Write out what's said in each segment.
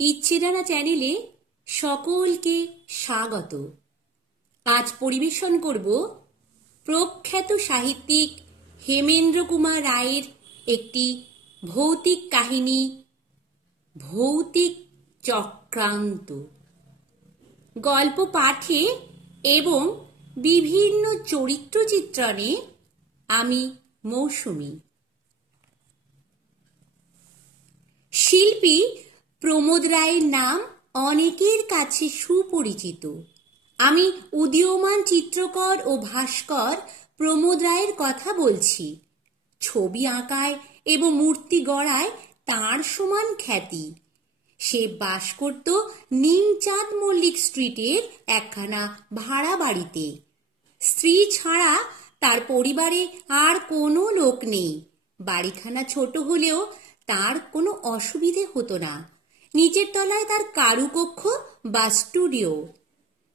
ইচ্ছেডানা চ্যানেলে সকলকে স্বাগত। আজ পরিবেশন করব প্রখ্যাত সাহিত্যিক হেমেন্দ্র কুমার রায়ের একটি ভৌতিক কাহিনী, ভৌতিক চক্রান্ত। গল্প পাঠে এবং বিভিন্ন চরিত্র চিত্রণে আমি মৌসুমী। শিল্পী প্রমোদ রায়ের নাম অনেকের কাছে সুপরিচিত। আমি উদীয়মান চিত্রকর ও ভাস্কর প্রমোদ রায়ের কথা বলছি। ছবি আঁকায় এবং মূর্তি গড়ায় তাঁর সমান খ্যাতি। সে বাস করত নিমচাঁদ মল্লিক স্ট্রিটের একখানা ভাড়া বাড়িতে। স্ত্রী ছাড়া তার পরিবারে আর কোনো লোক নেই। বাড়িখানা ছোট হলেও তার কোনো অসুবিধে হতো না। নিচের তলায় তার কারুকক্ষ বা স্টুডিও।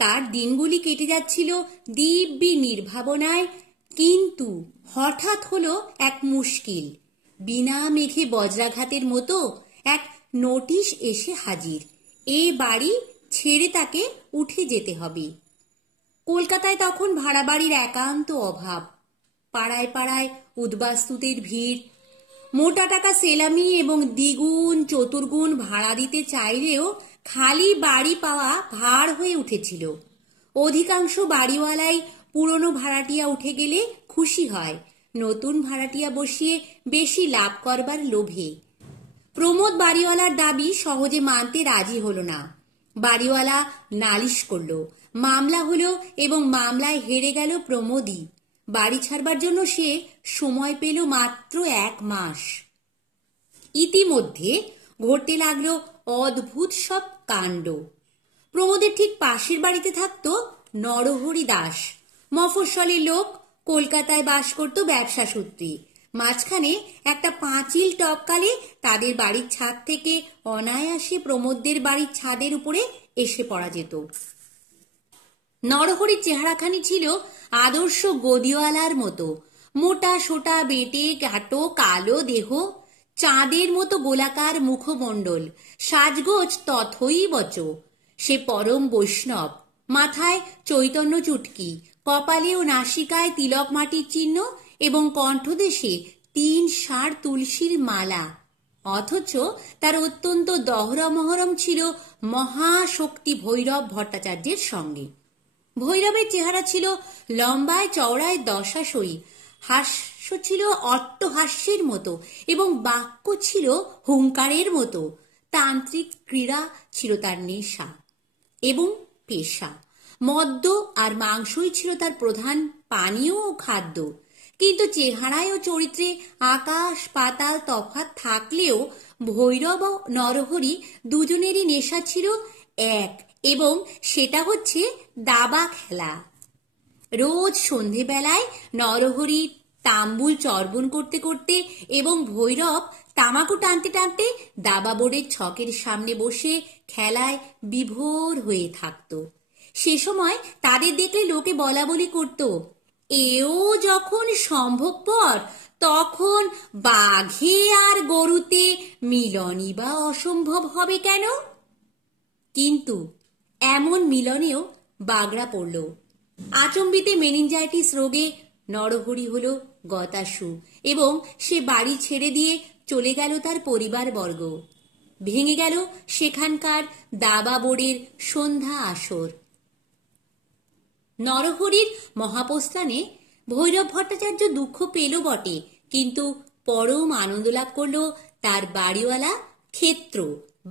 তার দিনগুলি কেটে যাচ্ছিল দিব্যি নির্ভাবনায়, কিন্তু হঠাৎ হলো এক মুশকিল। বিনা মেঘে বজ্রাঘাতের মতো এক নোটিশ এসে হাজির। এ বাড়ি ছেড়ে তাকে উঠে যেতে হবে। কলকাতায় তখন ভাড়া বাড়ির একান্ত অভাব। পাড়ায় পাড়ায় উদ্বাস্তুদের ভিড়। মোটা টাকা সেলামি এবং দ্বিগুণ চতুর্গুণ ভাড়া দিতে চাইলেও খালি বাড়ি পাওয়া ভার হয়ে উঠেছিল। অধিকাংশ বাড়িওয়ালাই পুরনো ভাড়াটিয়া উঠে গেলে খুশি হয়, নতুন ভাড়াটিয়া বসিয়ে বেশি লাভ করবার লোভে। প্রমোদ বাড়িওয়ালার দাবি সহজে মানতে রাজি হলো না। বাড়িওয়ালা নালিশ করল, মামলা হলো এবং মামলায় হেরে গেল প্রমোদই। বাড়ি ছাড়বার জন্য সে সময় পেল মাত্র 1 মাস। ইতিমধ্যে ঘটতে লাগলো অদ্ভুত সব কাণ্ড। প্রমোদের ঠিক পাশের বাড়িতে থাকত নরহরি দাস। মফস্বলের লোক, কলকাতায় বাস করত ব্যবসা সূত্রে। মাঝখানে একটা পাঁচিল টপকালে তাদের বাড়ির ছাদ থেকে অনায়াসে প্রমোদদের বাড়ির ছাদের উপরে এসে পড়া যেত। নরহরির চেহারাখানি ছিল আদর্শ গদিওয়ালার মতো। মোটা সোটা বেটে কাটো কালো দেহ, চাঁদের মতো গোলাকার মুখমণ্ডল, সাজগোজ তথৈবচ। সে পরম বৈষ্ণব। মাথায় চৈতন্য চুটকি, কপালে ও নাসিকায় তিলক মাটির চিহ্ন এবং কণ্ঠদেশে 3 ষাঁড় তুলসীর মালা। অথচ তার অত্যন্ত দহরমহরম ছিল মহাশক্তি ভৈরব ভট্টাচার্যের সঙ্গে। ভৈরবের চেহারা ছিল লম্বায় চওড়ায় দশাশয়ী, হাস্য ছিল অট্টহাস্যের মতো এবং বাক্য ছিল হুঙ্কারের মতো। তান্ত্রিক ক্রীড়া ছিল তার নেশা এবং পেশা। মদ্য আর মাংসই ছিল তার প্রধান পানীয় ও খাদ্য। কিন্তু চেহারায় ও চরিত্রে আকাশ পাতাল তফাৎ থাকলেও ভৈরব ও নরহরি দুজনেরই নেশা ছিল এক, এবং সেটা হচ্ছে দাবা খেলা। রোজ সন্ধেবেলায় নরহরি তাম্বুল চর্বণ করতে করতে এবং ভৈরব তামাকু টানতে টানতে দাবা বোর্ডের ছকের সামনে বসে খেলায় বিভোর হয়ে থাকত। সে সময় তাদের দেখলে লোকে বলা বলি করত, এও যখন সম্ভবপর তখন বাঘে আর গরুতে মিলনই বা অসম্ভব হবে কেন? কিন্তু এমন মিলনেও বাগড়া পড়ল। আচম্বিতে মেনিনজাইটিস রোগে নরহরি হল গতাশু এবং সে বাড়ি ছেড়ে দিয়ে চলে গেল তার পরিবারবর্গ। ভেঙে গেল সেখানকার দাবা বোর্ডের সন্ধ্যা আসর। নরহরির মহাপ্রস্থানে ভৈরব ভট্টাচার্য দুঃখ পেল বটে, কিন্তু পরম আনন্দ লাভ করল তার বাড়িওয়ালা ক্ষেত্র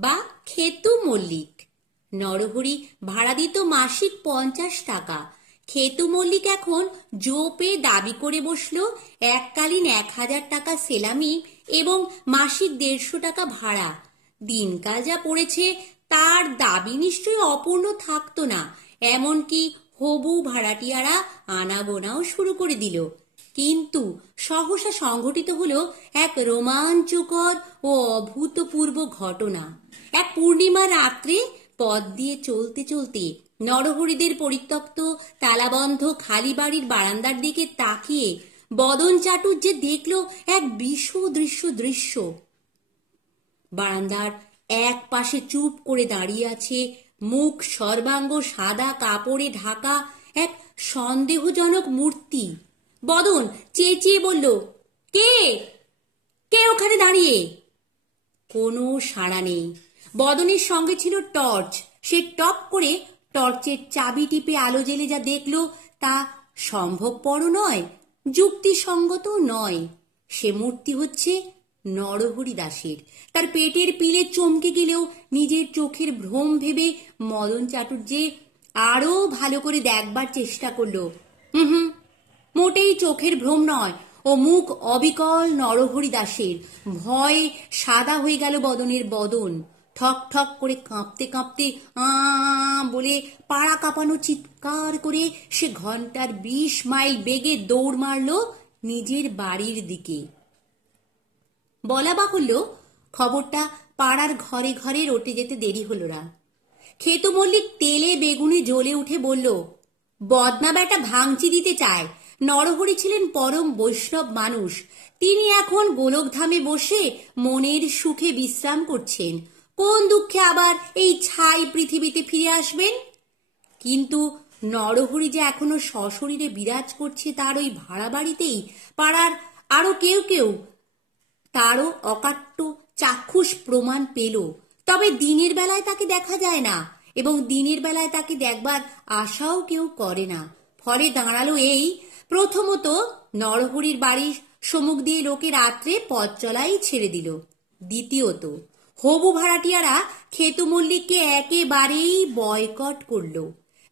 বা খেতু মল্লিক। নরহরি ভাড়া দিত মাসিক 50 টাকা। খেতু মল্লিক এখন জোপে দাবি করে বসল এককালীন 1000 টাকা সেলামি এবং মাসিক 150 টাকা ভাড়া। দিনকাল যা পড়েছে তার দাবি নিশ্চয়ই অপূর্ণ থাকতো না। এমনকি হবু ভাড়াটিয়ারা আনাগোনাও শুরু করে দিল। কিন্তু সহসা সংঘটিত হলো এক রোমাঞ্চকর ও অভূতপূর্ব ঘটনা। এক পূর্ণিমা রাত্রে পথ দিয়ে চলতে চলতে নরহরিদের পরিত্যক্ত তালাবন্ধ খালি বাড়ির বারান্দার দিকে তাকিয়ে বদন চাটুর্যে দেখল এক বিশ্বদৃশ্য দৃশ্য। বারান্দার এক পাশে চুপ করে দাঁড়িয়ে আছে মুখ সর্বাঙ্গ সাদা কাপড়ে ঢাকা এক সন্দেহজনক মূর্তি। বদন চেঁচিয়ে বলল, কে কে ওখানে দাঁড়িয়ে? কোনো সাড়া নেই। বদনের সঙ্গে ছিল টর্চ। সে টপ করে টর্চের চাবি টিপে আলো জেলে যা দেখল তা সম্ভবপর নয়, যুক্তিসঙ্গত নয়। সে মূর্তি হচ্ছে নরহরি দাসের। তার পেটের পিলে চমকে গেলেও নিজের চোখের ভ্রম ভেবে মদন চাটুর্যে আরো ভালো করে দেখবার চেষ্টা করল। হুম, মোটেই চোখের ভ্রম নয়, ও মুখ অবিকল নরহরি দাসের। ভয়ে সাদা হয়ে গেল বদনের বদন। ঠক ঠক করে কাঁপতে কাঁপতে বলে পাড়া কাঁপানো চিৎকার করে সে ঘন্টার 20 মাইল বেগে দৌড় মারল নিজের বাড়ির দিকে। বলা বাহুল্য, খবরটা পাড়ার ঘরে ঘরে রটে যেতে দেরি হল না। খেতু মল্লিক তেলে বেগুনে জ্বলে উঠে বলল, বদনা বেটা ভাঙচি দিতে চায়। নরহরি ছিলেন পরম বৈষ্ণব মানুষ। তিনি এখন গোলকধামে বসে মনের সুখে বিশ্রাম করছেন। কোন দুঃখে আবার এই ছাই পৃথিবীতে ফিরে আসবেন? কিন্তু নরহরি যে এখনো সশরীরে বিরাজ করছে তার ওই ভাড়া বাড়িতেই, পাড়ার আরো কেউ কেউ তারও অকাট্য চাক্ষুষ প্রমাণ পেল। তবে দিনের বেলায় তাকে দেখা যায় না, এবং দিনের বেলায় তাকে দেখবার আশাও কেউ করে না। ফলে দাঁড়ালো এই, প্রথমত নরহরির বাড়ির সম্মুখ দিয়ে লোকে রাত্রে পথ চলাই ছেড়ে দিল। দ্বিতীয়ত হবু ভাড়াটিয়ারা খেতু মল্লিককে একেবারেই বয়কট করল।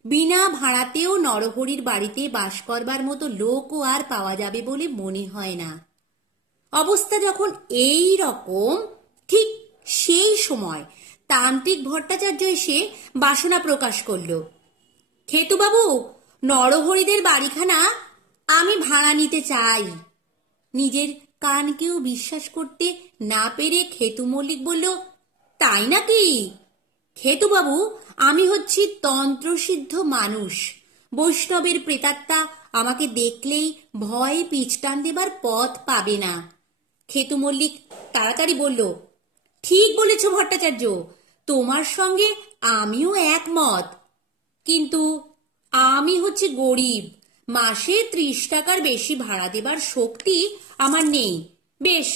বিনা ভাড়াতেও নরহরির বাড়িতে বাস করবার মতো লোকও আর পাওয়া যাবে বলে মনে হয় না। অবস্থা যখন এই রকম, ঠিক সেই সময় তান্ত্রিক ভট্টাচার্য এসে বাসনা প্রকাশ করল, খেতুবাবু, নরহরিদের বাড়িখানা আমি ভাড়া নিতে চাই। নিজের কানকেও বিশ্বাস করতে না পেরে খেতু মল্লিক বলল, তাই নাকি? খেতুবাবু, আমি হচ্ছি তন্ত্রসিদ্ধ মানুষ। বৈষ্ণবের প্রেতাত্মা আমাকে দেখলেই ভয়ে পিছটান দেবার পথ পাবে না। খেতু মল্লিক তাড়াতাড়ি বলল, ঠিক বলেছ ভট্টাচার্য, তোমার সঙ্গে আমিও একমত। কিন্তু আমি হচ্ছে গরিব, মাসে 30 টাকার বেশি ভাড়া দেবার শক্তি আমার নেই। বেশ,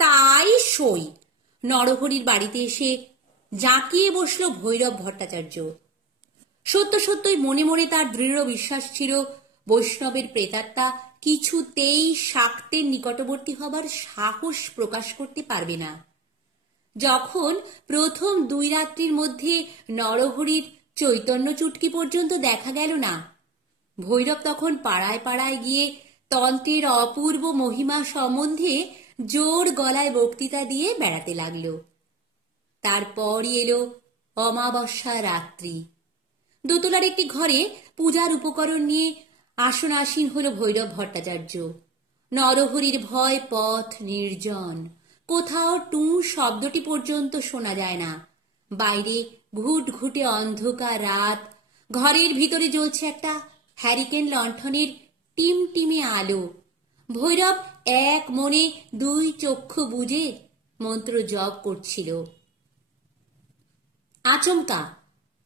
তাই সই। নরহরির বাড়িতে এসে জাঁকিয়ে বসল ভৈরব ভট্টাচার্য। সত্য সত্যই মনে মনে তার দৃঢ় বিশ্বাস ছিল বৈষ্ণবের প্রেতাত্মা কিছুতেই শাক্তের নিকটবর্তী হবার সাহস প্রকাশ করতে পারবে না। যখন প্রথম 2 রাত্রির মধ্যে নরহরির চৈতন্য চুটকি পর্যন্ত দেখা গেল না, ভৈরব তখন পাড়ায় পাড়ায় গিয়ে তন্ত্রের অপূর্ব মহিমা সম্বন্ধে জোর গলায় বক্তৃতা দিয়ে বেড়াতে লাগল। তারপরই এলো অমাবস্যা রাত্রি। দোতলার একটি ঘরে পূজার উপকরণ নিয়ে আসন আসীন হল ভৈরব ভট্টাচার্য। নরহরির ভয় পথ নির্জন, কোথাও টু শব্দটি পর্যন্ত শোনা যায় না। বাইরে ঘুটঘুটে অন্ধকার রাত, ঘরের ভিতরে জ্বলছে একটা হ্যারিকেন লণ্ঠনের টিমটিমে আলো। ভৈরব এক মনে 2 চক্ষু বুজে মন্ত্র জপ করছিল। আচমকা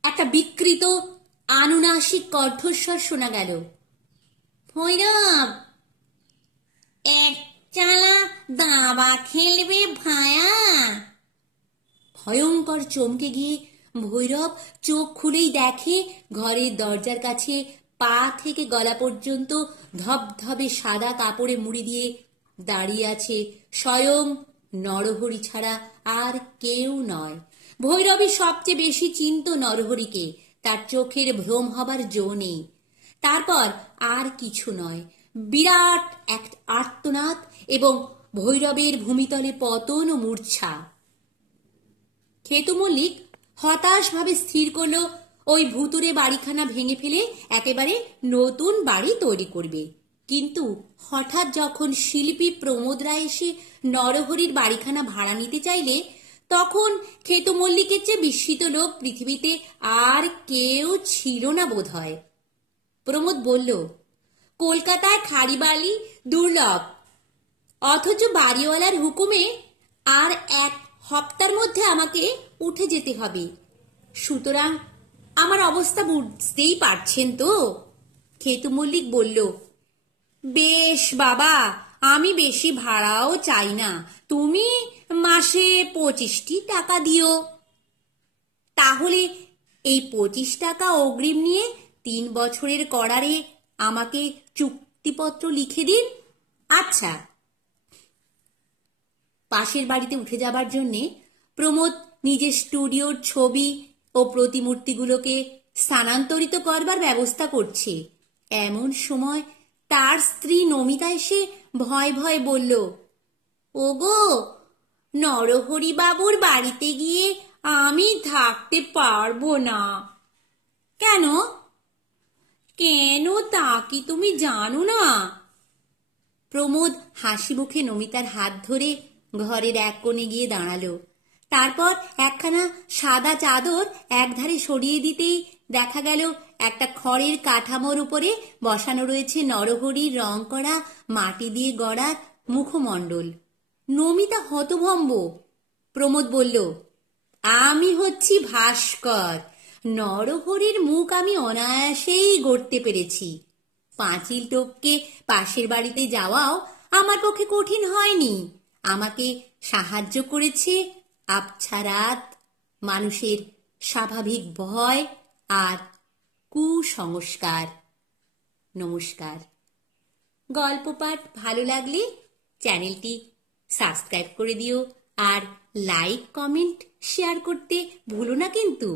একটা বিকৃত আনুনাসিক কণ্ঠস্বর শোনা গেল, ভৈরব, এক চালা দাবা খেলবে ভায়া? ভয়ঙ্কর চমকে গিয়ে ভৈরব চোখ খুলেই দেখে ঘরের দরজার কাছে পা থেকে গলা পর্যন্ত ধবধবে সাদা কাপড়ে মুড়ি দিয়ে দাঁড়িয়ে আছে স্বয়ং নরহরি ছাড়া আর কেউ নয়। ভৈরবী সবচেয়ে বেশি চিন্ত নরহরিকে, তার চোখের ভ্রম হবার জো নেই। তারপর আর কিছু নয়, বিরাট এক আর্তনাদ এবং ভৈরবের ভূমিতলে পতন ও মূর্ছা। খেতু মল্লিক হতাশভাবে স্থির করল ওই ভুতুরে বাড়িখানা ভেঙে ফেলে একেবারে নতুন বাড়ি তৈরি করবে। কিন্তু হঠাৎ যখন শিল্পী প্রমোদ রায় এসে নরহরির বাড়িখানা ভাড়া নিতে চাইলে, তখন খেতু মল্লিকের চেয়ে বিস্মিত লোক পৃথিবীতে আর কেউ ছিল না বোধ হয়। প্রমোদ বলল, কলকাতায় খাড়ি বাড়ি দুর্লভ, অথচ বাড়িওয়ালার হুকুমে আর এক হপ্তার মধ্যে আমাকে উঠে যেতে হবে। সুতরাং আমার অবস্থা বুঝতেই পারছেন তো। খেতু মল্লিক বলল, বেশ বাবা, আমি বেশি ভাড়াও চাই না, তুমি মাসে 25টি টাকা দিও। তাহলে এই 25 টাকা অগ্রিম নিয়ে 3 বছরের করারে আমাকে চুক্তিপত্র লিখে দিন। আচ্ছা। পাশের বাড়িতে উঠে যাবার জন্যে প্রমোদ নিজের স্টুডিওর ছবি ও প্রতিমূর্তিগুলোকে স্থানান্তরিত করবার ব্যবস্থা করছে। এমন সময় তার স্ত্রী নমিতা এসে ভয় ভয় বলল, ওগো, নরহরি বাবুর বাড়িতে গিয়ে আমি থাকতে পারবো না। কেন? কেন তা কি তুমি জানো না? প্রমোদ হাসি মুখে নমিতার হাত ধরে ঘরের এক কোণে গিয়ে দাঁড়ালো। তারপর একখানা সাদা চাদর একধারে সরিয়ে দিতেই দেখা গেল একটা খড়ের কাঠামোর উপরে বসানো রয়েছে নরহরির রং করা মাটি দিয়ে গড়া মুখমণ্ডল। নমিতা হতভম্ব। প্রমোদ বলল, আমি হচ্ছি ভাস্কর, নরহরির মুখ আমি অনায়াসেই গড়তে পেরেছি। পাঁচিল টপকে পাশের বাড়িতে যাওয়াও আমার পক্ষে কঠিন হয়নি। আমাকে সাহায্য করেছে আবছা রাত, মানুষের স্বাভাবিক ভয় আর কুসংস্কার। নমস্কার। গল্প পাঠ ভালো লাগলে চ্যানেলটি সাবস্ক্রাইব করে দিও আর লাইক, কমেন্ট, শেয়ার করতে ভুলো না কিন্তু।